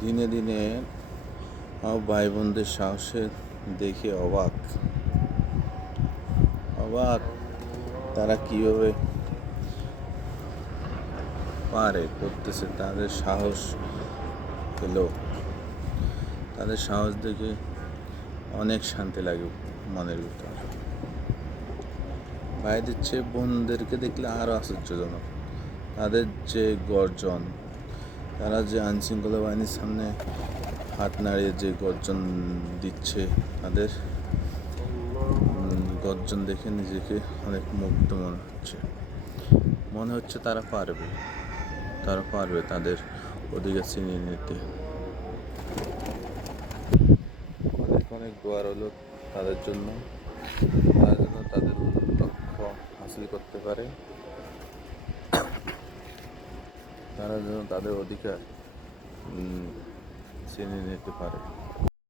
দিনে দিনে আমার ভাই বোনদের সাহসে দেখে অবাক অবাক তারা কীভাবে পারে করতেছে। তাদের সাহস পেলো, তাদের সাহস দেখে অনেক শান্তি লাগে মনের ভিতর। ভাইদের চেয়ে বোনদেরকে দেখলে আরও আশ্চর্যজনক। তাদের যে গর্জন, তারা যে আইনশৃঙ্খলা বাহিনীর সামনে হাত নাড়িয়ে যে গর্জন দিচ্ছে, তাদের গর্জন দেখে নিজেকে অনেক মুগ্ধ মনে হচ্ছে তারা পারবে তাদের অধিকার ছিনিয়ে নিতে। অনেক অনেক দোয়া রইল তাদের জন্য, তাদের লক্ষ্য হাসিল করতে পারে, তারা যেন তাদের অধিকার ছিনিয়ে নিতে পারে।